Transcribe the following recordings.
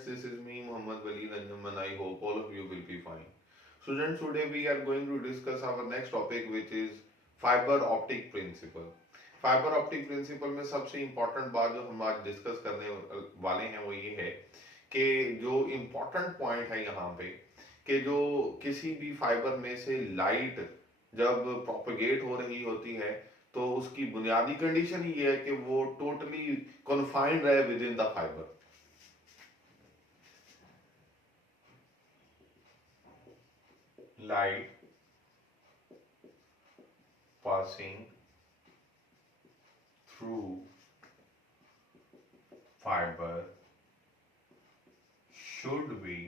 students, this is me Muhammad Waleed Anjuman. I hope all of you will be fine. Students, today we are going to discuss our next topic which is fiber optic principle. Fibre optic principle में सबसे important बात जो हम आज discuss करने वाले हैं वो ये है कि जो इम्पोर्टेंट पॉइंट है यहाँ पे कि जो किसी भी फाइबर में से लाइट जब प्रोपगेट हो रही होती है तो उसकी बुनियादी कंडीशन ही ये है कि वो टोटली कन्फाइंड रहे with in the fibre. Light passing through fiber should be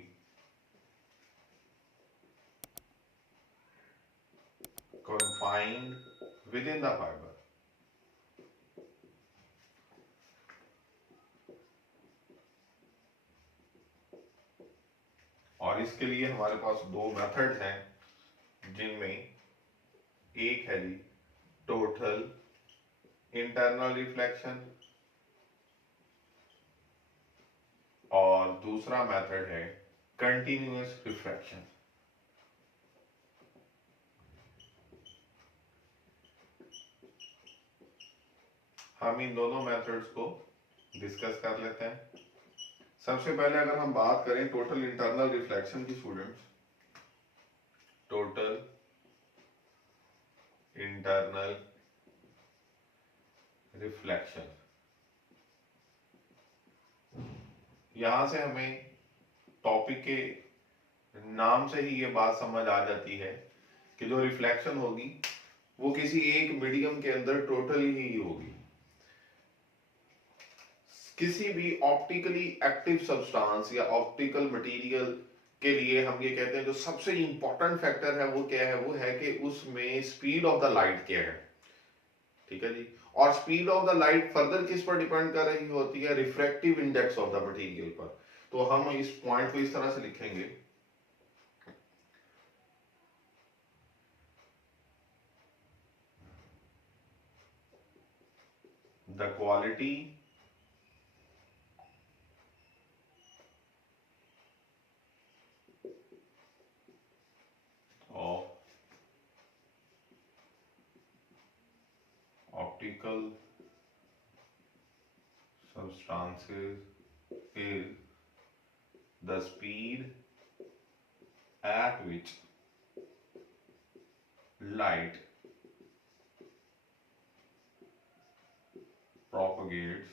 confined within the fiber. और इसके लिए हमारे पास दो मेथड्स हैं जिनमें एक है जी टोटल इंटरनल रिफ्लेक्शन और दूसरा मेथड है कंटिन्यूअस रिफ्रैक्शन. हम इन दोनों मेथड्स को डिस्कस कर लेते हैं. सबसे पहले अगर हम बात करें टोटल इंटरनल रिफ्लेक्शन की स्टूडेंट्स, टोटल इंटरनल रिफ्लेक्शन, यहां से हमें टॉपिक के नाम से ही ये बात समझ आ जाती है कि जो रिफ्लेक्शन होगी वो किसी एक मीडियम के अंदर टोटली ही होगी. किसी भी ऑप्टिकली एक्टिव सब्सटेंस या ऑप्टिकल मटेरियल के लिए हम ये कहते हैं जो सबसे इंपॉर्टेंट फैक्टर है वो क्या है, वो है कि उसमें स्पीड ऑफ द लाइट क्या है. ठीक है जी. और speed of the light further किस पर डिपेंड कर रही होती है, refractive index of the material पर. तो हम इस पॉइंट को इस तरह से लिखेंगे, the quality of optical substances is the speed at which light propagates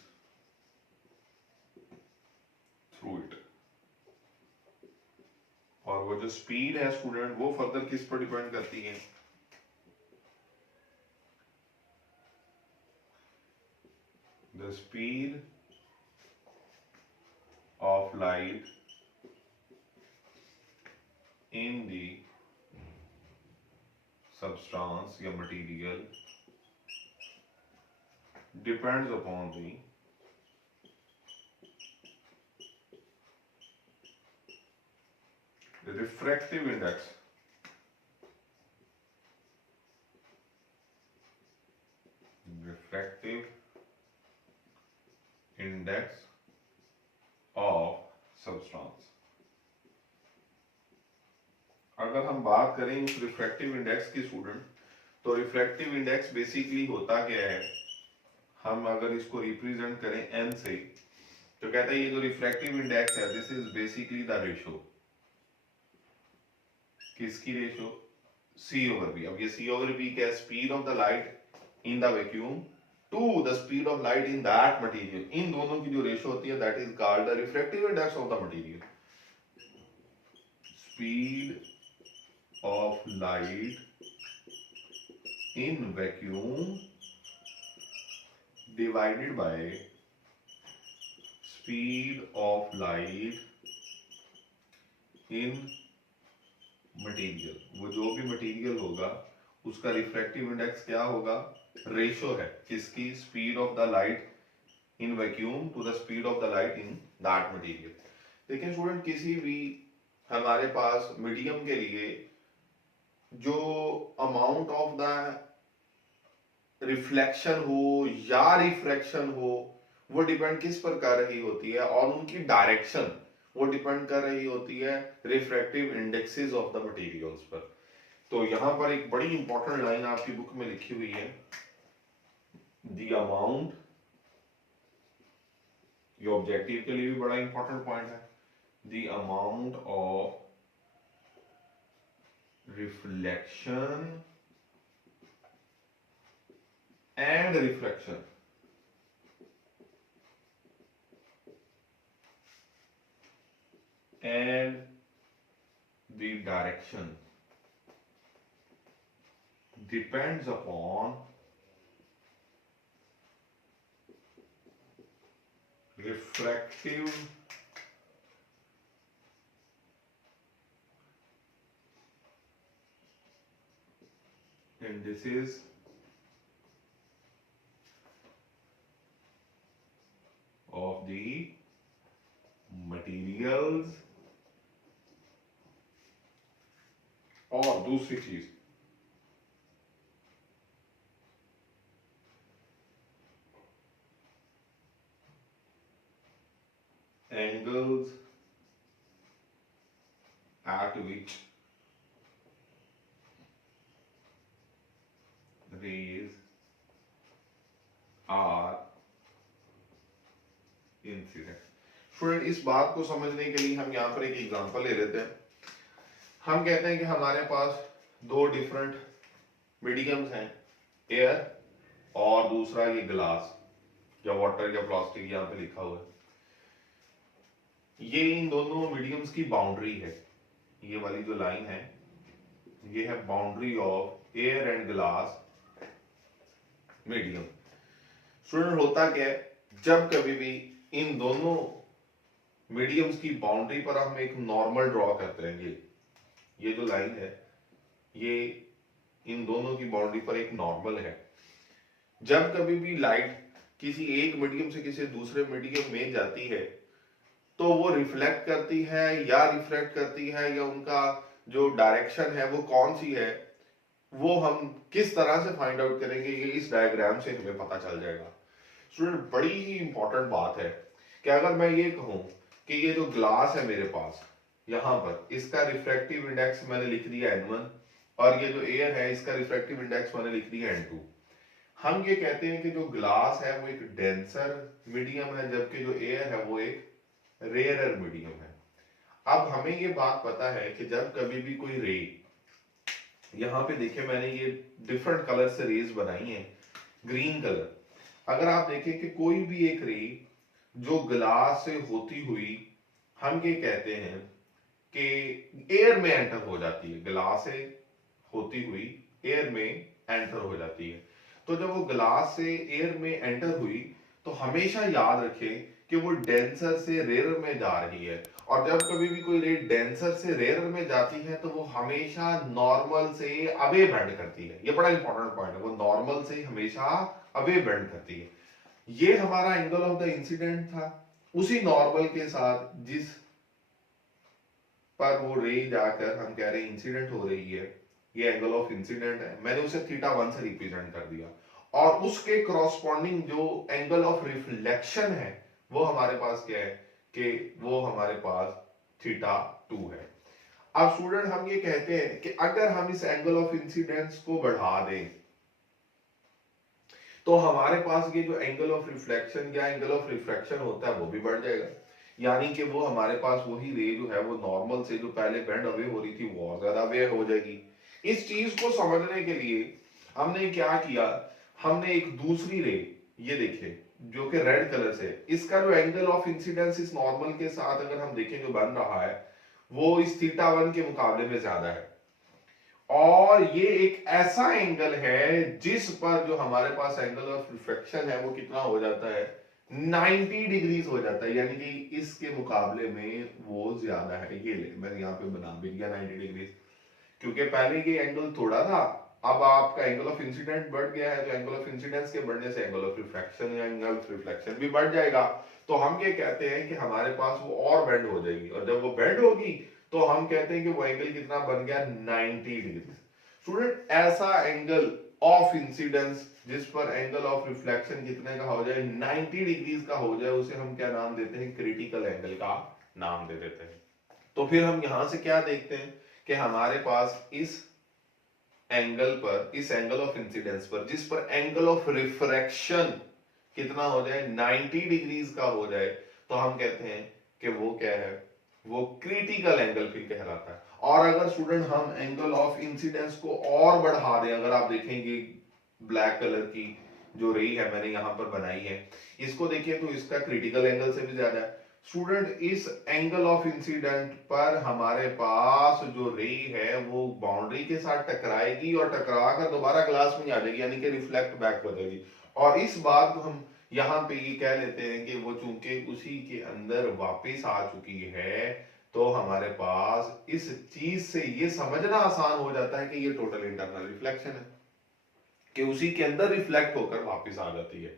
through it. और वो जो स्पीड है स्टूडेंट वो फर्दर किस पर डिपेंड करती है, the speed of light in the substance या material depends upon the refractive index of substance. अगर हम बात करें उस रिफ्रैक्टिव इंडेक्स की स्टूडेंट, तो रिफ्रैक्टिव इंडेक्स बेसिकली होता क्या है, हम अगर इसको रिप्रेजेंट करें n से तो कहता है ये जो रिफ्रैक्टिव इंडेक्स है this is basically the ratio. किसकी रेशो, C ओवर B. अब ये C ओवर B क्या है, speed of the light in the vacuum to the speed of light in that material. इन दोनों की जो रेशो होती है that is called the refractive index of the material. Speed of light in vacuum divided by speed of light in material. वो जो भी material होगा उसका रिफ्रैक्टिव इंडेक्स क्या होगा, रेशो है किसकी, speed of the light in vacuum to the speed of the light in that material. लेकिन स्टूडेंट किसी भी हमारे पास मीडियम के लिए जो अमाउंट ऑफ द रिफ्लेक्शन हो या रिफ्रैक्शन हो वो डिपेंड किस पर कर रही होती है, और उनकी डायरेक्शन, वो डिपेंड कर रही होती है refractive indexes of the materials पर। तो यहाँ पर एक बड़ी इंपॉर्टेंट लाइन आपकी बुक में लिखी हुई है, द अमाउंट, ये ऑब्जेक्टिव के लिए भी बड़ा इंपॉर्टेंट पॉइंट है, the amount of reflection and reflection and the direction depends upon refractive indices of the materials, और दूसरी चीज angles at which rays are incident। Student इस बात को समझने के लिए हम यहाँ पर एक एग्जांपल ले लेते हैं। हम कहते हैं कि हमारे पास दो डिफरेंट मीडियम्स हैं, एयर और दूसरा ये ग्लास या वाटर या प्लास्टिक, यहाँ पे लिखा हुआ है। ये इन दोनों मीडियम्स की बाउंड्री है, ये वाली जो लाइन है ये है boundary of air and glass medium. Student होता क्या है, जब कभी भी इन दोनों मीडियम्स की बाउंड्री पर हम एक नॉर्मल ड्रॉ करते हैं, ये जो लाइन है ये इन दोनों की बाउंड्री पर एक नॉर्मल है। जब कभी भी लाइट किसी एक मीडियम से किसी दूसरे मीडियम में जाती है तो वो रिफ्लेक्ट करती है या रिफ्रैक्ट करती है, या उनका जो डायरेक्शन है वो कौन सी है, वो हम किस तरह से फाइंड आउट करेंगे, ये इस डायग्राम से हमें पता चल जाएगा। स्टूडेंट बड़ी ही इंपॉर्टेंट बात है कि अगर मैं ये कहूं कि ये जो ग्लास है मेरे पास यहां पर, इसका रिफ्रैक्टिव इंडेक्स मैंने लिख दिया N1, और ये जो एयर है इसका रिफ्रैक्टिव इंडेक्स मैंने लिख दिया N2। हम ये कहते हैं कि जो ग्लास है वो एक डेंसर मीडियम है, जबकि जो एयर है वो एक रेयरर मीडियम है। अब हमें ये बात पता है कि जब कभी भी कोई रे, यहाँ पे देखिए मैंने ये डिफरेंट कलर से रेज बनाई है, ग्रीन कलर, अगर आप देखें कि कोई भी एक रे जो ग्लास से होती हुई, हम ये कहते हैं कि एयर में एंटर हो जाती है, ग्लास से होती हुई एयर में एंटर हो जाती है, तो जब वो ग्लास से एयर में एंटर हुई तो हमेशा याद रखें कि वो डेंसर से रेयर में जा रही है। और जब कभी भी कोई रे डेंसर से रेयर में जाती है तो वो हमेशा नॉर्मल से अवे बेंड करती है। ये बड़ा इंपॉर्टेंट पॉइंट है, वो नॉर्मल से हमेशा अवे बेंड करती है। ये हमारा एंगल ऑफ द इंसिडेंट था, उसी नॉर्मल के साथ जिस पर वो रे जाकर हम कह रहे हैं इंसिडेंट हो रही है, ये एंगल ऑफ इंसिडेंट है, मैंने उसे θ1 से रिप्रेजेंट कर दिया, और उसके करॉस्पॉन्डिंग जो एंगल ऑफ रिफ्लेक्शन है वो हमारे पास क्या है कि वो हमारे पास θ2 है। अब स्टूडेंट हम ये कहते हैं कि अगर हम इस एंगल ऑफ इंसिडेंस को बढ़ा दें तो हमारे पास ये जो एंगल ऑफ रिफ्लेक्शन या एंगल ऑफ रिफ्रैक्शन होता है वो भी बढ़ जाएगा, यानी कि वो हमारे पास वही रे जो है वो नॉर्मल से जो पहले बेंड अवे हो रही थी वो और ज्यादा अवे हो जाएगी। इस चीज को समझने के लिए हमने क्या किया, हमने एक दूसरी रे, ये देखिए जो कि रेड कलर से, इसका जो एंगल ऑफ इंसिडेंस इस नॉर्मल के साथ अगर हम देखें जो बन रहा है वो इस θ1 के मुकाबले में ज्यादा है, और ये एक ऐसा एंगल है जिस पर जो हमारे पास एंगल ऑफ रिफ्रैक्शन है वो कितना हो जाता है, 90 डिग्रीज हो जाता है, यानी कि इसके मुकाबले में वो ज्यादा है। ये ले मैंने यहाँ पे बना भी दिया 90 डिग्रीज, क्योंकि पहले ये एंगल थोड़ा था, अब आपका एंगल ऑफ इंसिडेंट बढ़ गया है, तो एंगल ऑफ इंसिडेंस के बढ़ने से एंगल ऑफ रिफ्रैक्शन या एंगल ऑफ रिफ्लेक्शन भी बढ़ जाएगा। तो हम ये कहते हैं कि हमारे पास वो और बेंड हो जाएगी, और जब वो बेंड होगी तो हम कहते हैं कि वो एंगल कितना बन गया, 90 डिग्री। स्टूडेंट ऐसा एंगल ऑफ इंसिडेंस जिस पर एंगल ऑफ रिफ्लेक्शन कितने का हो जाए, 90 डिग्रीज का हो जाए, उसे हम क्या नाम देते हैं, क्रिटिकल एंगल का नाम दे देते हैं। तो फिर हम यहां से क्या देखते हैं कि हमारे पास इस एंगल पर, इस एंगल ऑफ इंसिडेंस पर, जिस पर एंगल ऑफ रिफ्रैक्शन कितना हो जाए, 90 डिग्रीज का हो जाए, तो हम कहते हैं कि वो क्या है, वो क्रिटिकल एंगल फिर कहलाता है। और अगर स्टूडेंट हम एंगल ऑफ इंसिडेंस को और बढ़ा दें, अगर आप देखेंगे ब्लैक कलर की जो रे है मैंने यहां पर बनाई है, इसको देखिए तो इसका क्रिटिकल एंगल से भी ज्यादा है। स्टूडेंट इस एंगल ऑफ इंसिडेंट पर हमारे पास जो रे है वो बाउंड्री के साथ टकराएगी और टकरा कर दोबारा ग्लास में आ जाएगी, यानी कि रिफ्लेक्ट बैक कर देगी। और इस बात को हम यहाँ पे ये कह लेते हैं कि वो चूंकि उसी के अंदर वापस आ चुकी है, तो हमारे पास इस चीज से ये समझना आसान हो जाता है कि ये टोटल इंटरनल रिफ्लेक्शन है, कि उसी के अंदर रिफ्लेक्ट होकर वापस आ जाती है।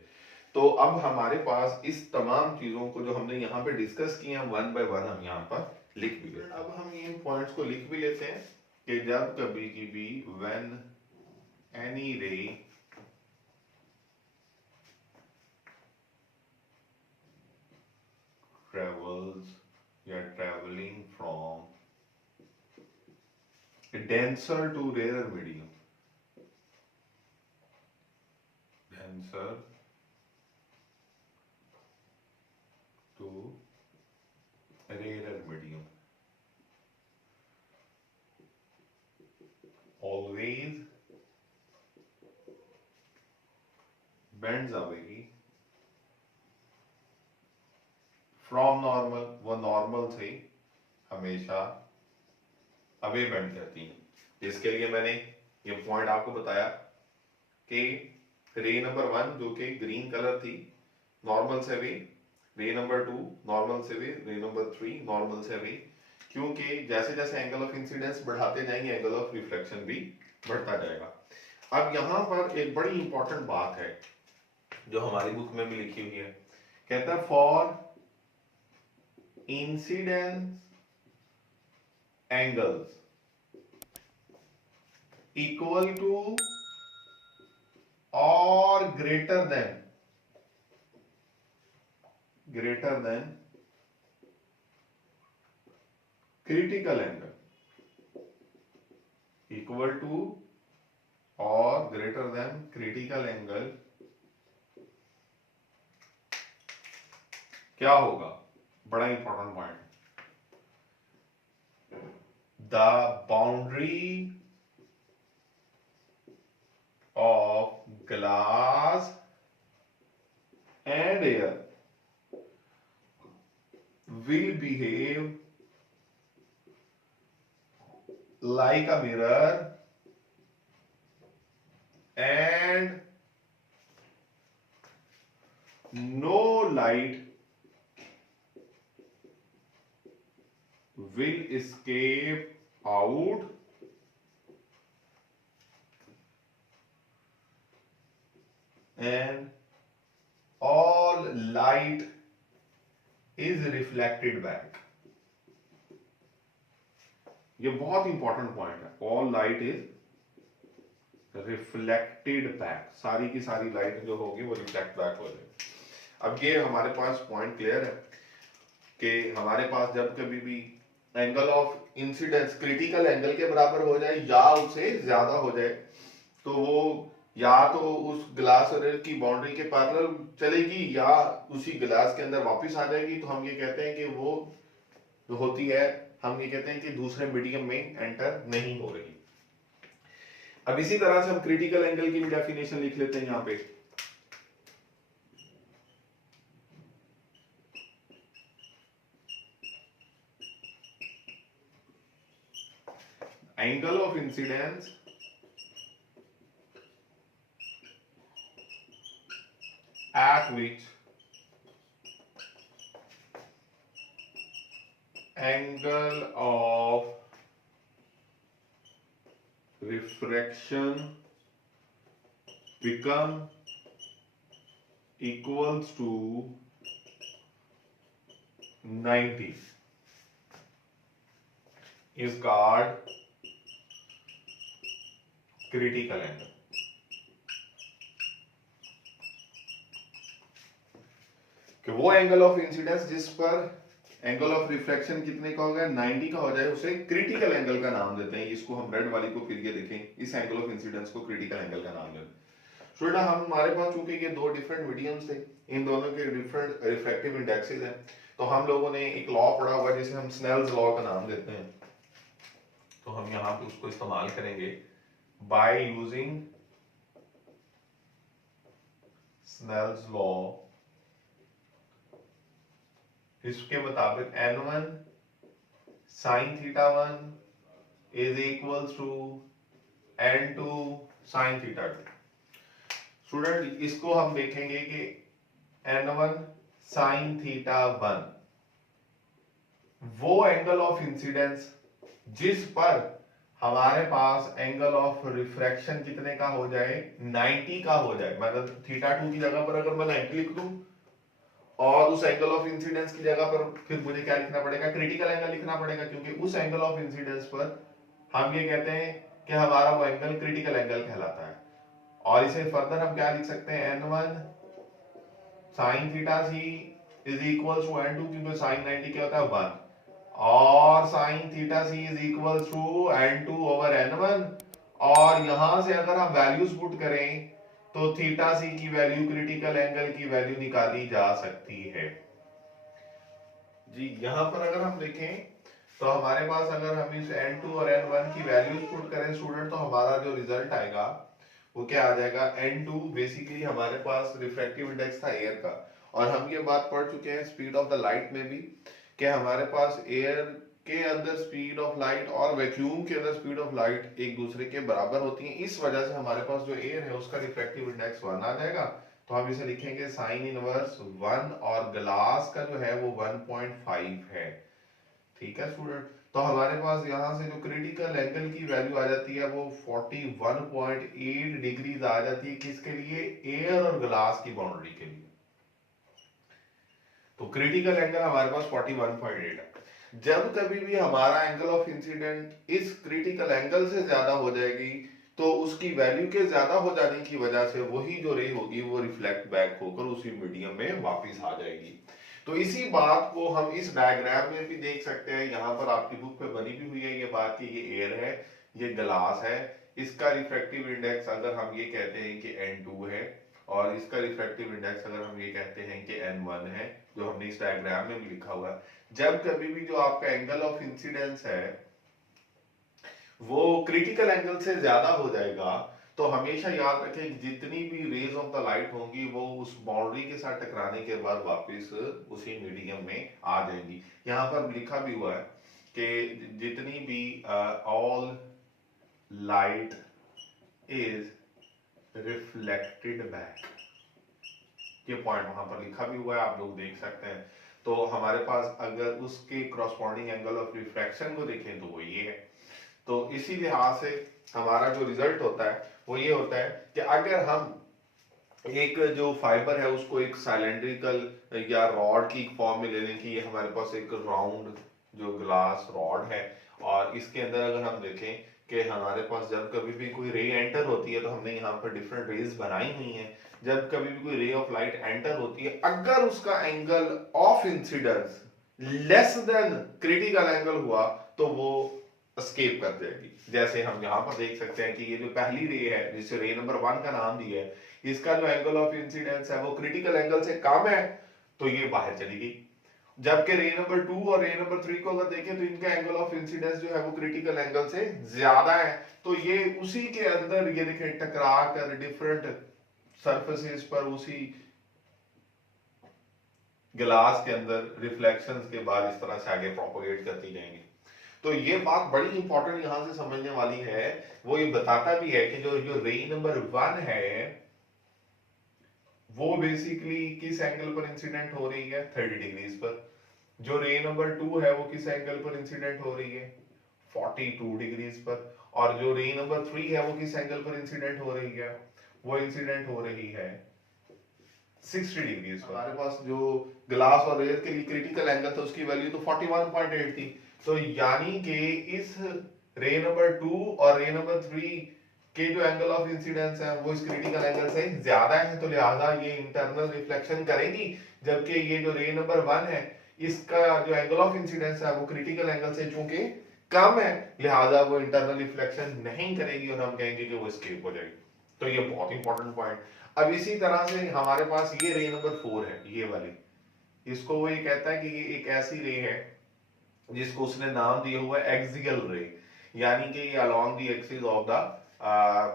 तो अब हमारे पास इस तमाम चीजों को जो हमने यहाँ पे डिस्कस किए हैं वन बाय वन हम यहाँ पर लिख भी लेते हैं। अब हम इन पॉइंट्स को लिख भी लेते हैं कि जब कभी भी व्हेन एनी रे travels या traveling from denser to rarer medium, denser to rarer medium, always bends away from normal, वो नॉर्मल से हमेशा अवे बेंड करती हैं। इसके लिए मैंने ये पॉइंट आपको बताया कि रे नंबर 1 जो कि ग्रीन कलर थी, नॉर्मल से अवे, रे नंबर 2 नॉर्मल से अवे, रे नंबर 3 नॉर्मल से अवे, क्योंकि जैसे जैसे एंगल ऑफ इंसिडेंस बढ़ाते जाएंगे एंगल ऑफ रिफ्लेक्शन भी बढ़ता जाएगा। अब यहां पर एक बड़ी इंपॉर्टेंट बात है जो हमारी बुक में भी लिखी हुई है, कहता है for incidence angles equal to और greater than critical angle, equal to और ग्रेटर देन क्रिटिकल एंगल क्या होगा, बड़ा important point, the boundary of glass and air will behave like a mirror and no light will escape out and all light is reflected back। ये बहुत important point है, all light is reflected back, सारी की सारी light जो होगी वो reflect back हो जाएगी। अब ये हमारे पास पॉइंट क्लियर है कि हमारे पास जब कभी भी angle of incidence critical angle के बराबर हो जाए या उससे ज्यादा हो जाए, तो वो या तो उस ग्लास की बाउंड्री के पैरेलल चलेगी या उसी ग्लास के अंदर वापस आ जाएगी, तो हम ये कहते हैं कि वो जो होती है, हम ये कहते हैं कि दूसरे मीडियम में एंटर नहीं हो रही। अब इसी तरह से हम क्रिटिकल एंगल की भी डेफिनेशन लिख लेते हैं यहां पे, angle of incidence at which angle of refraction become equals to 90 is called critical angle। कि वो एंगल ऑफ इंसिडेंस जिस पर एंगल ऑफ रिफ्लेक्शन कितने का होगा, 90 का हो जाए, उसे क्रिटिकल एंगल का नाम देते हैं। इसको हम रेड वाली को फिर के देखें, इस एंगल ऑफ इंसिडेंस को क्रिटिकल एंगल का नाम देते हैं। स्टूडेंट हम हमारे पास चूंकि ये दो डिफरेंट मीडियम्स थे, इन दोनों के डिफरेंट रिफ्रैक्टिव इंडेक्सेस हैं, तो हम लोगों ने एक लॉ पढ़ा हुआ जिसे हम स्नेल्स लॉ का नाम देते हैं। तो हम यहाँ पे उसको इस्तेमाल करेंगे बाय यूजिंग स्नेल्स लॉ। इसके मुताबिक n1 sin theta 1 is equals to n2 sin theta 2। Student इसको हम देखेंगे कि n1 sin थीटा 1 वो एंगल ऑफ इंसिडेंस जिस पर हमारे पास एंगल ऑफ रिफ्रैक्शन कितने का हो जाए, 90 का हो जाए। मतलब थीटा 2 की जगह पर अगर मैं 90 लिख दूं और उस एंगल ऑफ इंसिडेंस की जगह पर फिर मुझे क्या लिखना पड़ेगा, क्रिटिकल एंगल लिखना पड़ेगा, क्योंकि उस एंगल ऑफ इंसिडेंस पर हम ये कहते हैं कि हमारा वो एंगल क्रिटिकल एंगल कहलाता है। और इसे फर्दर हम क्या लिख सकते हैं, n1 sin theta c is equal to n2, क्योंकि sin 90 क्या होता है 1, और sin theta c is equal to n2 over n1। और यहां से अगर हम वैल्यूज पुट करें तो थीटा c की वैल्यू क्रिटिकल एंगल की वैल्यू निकाली जा सकती है। जी यहां पर अगर हम देखें तो हमारे पास अगर हम इस n2 और n1 की वैल्यूज पुट करें स्टूडेंट, तो हमारा जो रिजल्ट आएगा वो क्या आ जाएगा, n2 बेसिकली हमारे पास रिफ्रैक्टिव इंडेक्स था एयर का, और हम ये बात पढ़ चुके हैं स्पीड ऑफ द लाइट में भी कि हमारे पास एयर के अंदर स्पीड ऑफ लाइट और वैक्यूम के अंदर स्पीड ऑफ लाइट एक दूसरे के बराबर होती हैं। इस वजह से हमारे पास जो एयर है उसका रिफ्रैक्टिव इंडेक्स 1 आ जाएगा। तो हम इसे लिखेंगे साइन इनवर्स 1, और ग्लास का जो है वो 1.5 है। ठीक है स्टूडेंट, तो हमारे पास यहाँ से जो क्रिटिकल एंगल की वैल्यू आ जाती है वो 41.8 डिग्रीज आ जाती है। किसके लिए, एयर और ग्लास की बाउंड्री के लिए। तो क्रिटिकल एंगल हमारे पास 41.8 है। जब कभी भी हमारा एंगल ऑफ इंसिडेंट इस क्रिटिकल एंगल से ज्यादा हो जाएगी तो उसकी वैल्यू के ज्यादा हो जाने की वजह से वही जो रे होगी वो रिफ्लेक्ट बैक होकर उसी मीडियम में वापस आ जाएगी। तो इसी बात को हम इस डायग्राम में भी देख सकते हैं। यहाँ पर आपकी बुक पे बनी भी हुई है ये बात कि ये एयर है, ये ग्लास है, इसका रिफ्रैक्टिव इंडेक्स अगर हम ये कहते हैं कि n2 है, और इसका रिफ्रैक्टिव इंडेक्स अगर हम ये कहते हैं कि n1 है, जो हमने इस डायग्राम में भी लिखा हुआ है। जब कभी भी जो आपका एंगल ऑफ इंसिडेंस है वो क्रिटिकल एंगल से ज्यादा हो जाएगा, तो हमेशा याद रखें जितनी भी रेज ऑफ द लाइट होंगी वो उस बाउंड्री के साथ टकराने के बाद वापस उसी मीडियम में आ जाएंगी। यहाँ पर लिखा भी हुआ है कि जितनी भी all light is reflected back, ये पॉइंट वहां पर लिखा भी हुआ है, आप लोग देख सकते हैं। तो हमारे पास अगर उसके करस्पॉन्डिंग एंगल ऑफ रिफ्रैक्शन को देखें तो वो ये है। तो इसी लिहाज से हमारा जो रिजल्ट होता है वो ये होता है कि अगर हम एक जो फाइबर है उसको एक सिलेंड्रिकल या रॉड की फॉर्म में ले लें कि ये हमारे पास एक राउंड जो ग्लास रॉड है, और इसके अंदर अगर हम देखें कि हमारे पास जब कभी भी कोई रे एंटर होती है तो हमने यहाँ पर डिफरेंट रेज बनाई हुई हैं। जब कभी भी कोई रे ऑफ लाइट एंटर होती है, अगर उसका angle of incidence less than critical angle हुआ तो वो एस्केप कर जाएगी। जैसे हम यहाँ पर देख सकते हैं कि ये जो पहली रे है जिसे रे नंबर 1 का नाम दिया है, इसका जो एंगल ऑफ इंसिडेंस है वो क्रिटिकल एंगल से कम है, तो ये बाहर चली गई। जबकि रे नंबर 2 और रे नंबर 3 को अगर देखें तो इनका एंगल ऑफ इंसिडेंस जो है वो क्रिटिकल एंगल से ज्यादा है। तो ये उसी के अंदर ये देखें टकरा कर डिफरेंट सरफेसेस पर उसी ग्लास के अंदर रिफ्लेक्शंस के बाद इस तरह से आगे प्रोपोगेट करती जाएंगी। तो ये बात बड़ी इंपॉर्टेंट यहां से समझने वाली है। वो ये बताता भी है कि जो जो रे नंबर 1 है वो बेसिकली किस एंगल पर इंसिडेंट हो रही है, 30 डिग्रीज पर। जो रे नंबर 2 है वो किस एंगल पर इंसिडेंट हो रही है, 42 डिग्रीज पर। और जो रे नंबर 3 है वो किस एंगल पर इंसिडेंट हो रही है, वो इंसिडेंट हो रही है 60 डिग्रीज पर। हमारे पास जो ग्लास और एयर के लिए क्रिटिकल एंगल था उसकी वैल्यू तो 41.8 थी। तो यानी कि इस रे नंबर 2 और रे नंबर 3 के जो एंगल ऑफ इंसिडेंस है वो इस क्रिटिकल एंगल से ज्यादा है, तो लिहाजा ये इंटरनल रिफ्लेक्शन करेगी। जबकि ये जो रे नंबर 1 है इसका जो एंगल ऑफ इंसिडेंस है वो क्रिटिकल एंगल से चूंकि कम है, लिहाजा वो इंटरनल रिफ्लेक्शन नहीं करेगी और हम कहेंगे कि वो एस्केप हो जाएगी। तो ये बहुत इंपॉर्टेंट पॉइंट। अब इसी तरह से हमारे पास ये रे नंबर 4 है, ये वाली, इसको वो ये कहता है कि ये एक ऐसी रे है जिसको उसने नाम दिया हुआ है एक्सियल रे, यानी कि ये along the axis of the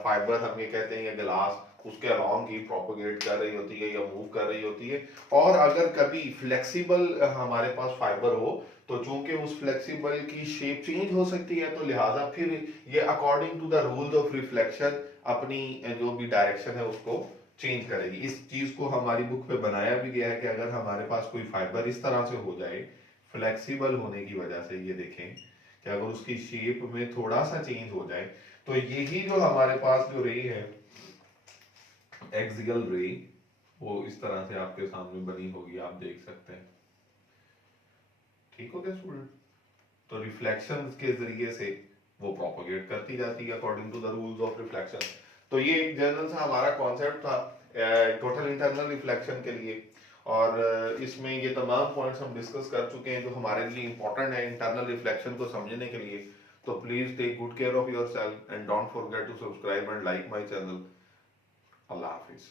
fibre, हम ये कहते हैं ये ग्लास उसके अलोंग ही प्रोपोगेट कर रही होती है या मूव कर रही होती है। और अगर कभी फ्लेक्सिबल हमारे पास फाइबर हो तो चूंकि उस फ्लेक्सिबल की शेप चेंज हो सकती है, तो लिहाजा फिर ये according to the rules of reflection अपनी जो भी डायरेक्शन है उसको चेंज करेगी। इस चीज को हमारी बुक पे बनाया भी गया है कि अगर हमारे पास कोई फाइबर इस तरह से हो जाए फ्लेक्सिबल होने की वजह से, ये देखें कि अगर उसकी शेप में थोड़ा सा चेंज हो जाए तो यही जो हमारे पास जो रे है एक्सियल रे, वो इस तरह से आपके सामने बनी होगी, आप देख सकते हैं। ठीक हो गया स्टूडेंट? तो रिफ्लेक्शन के जरिए से वो प्रोपोगेट करती जाती है according to the rules of reflection. तो ये एक जनरल सा हमारा कॉन्सेप्ट था टोटल इंटरनल रिफ्लेक्शन के लिए। और इसमें ये तमाम पॉइंट्स हम डिस्कस कर चुके हैं जो हमारे लिए इंपॉर्टेंट है इंटरनल रिफ्लेक्शन को समझने के लिए। तो please take good care of yourself and don't forget to subscribe and like my channel. अल्लाह हाफिज।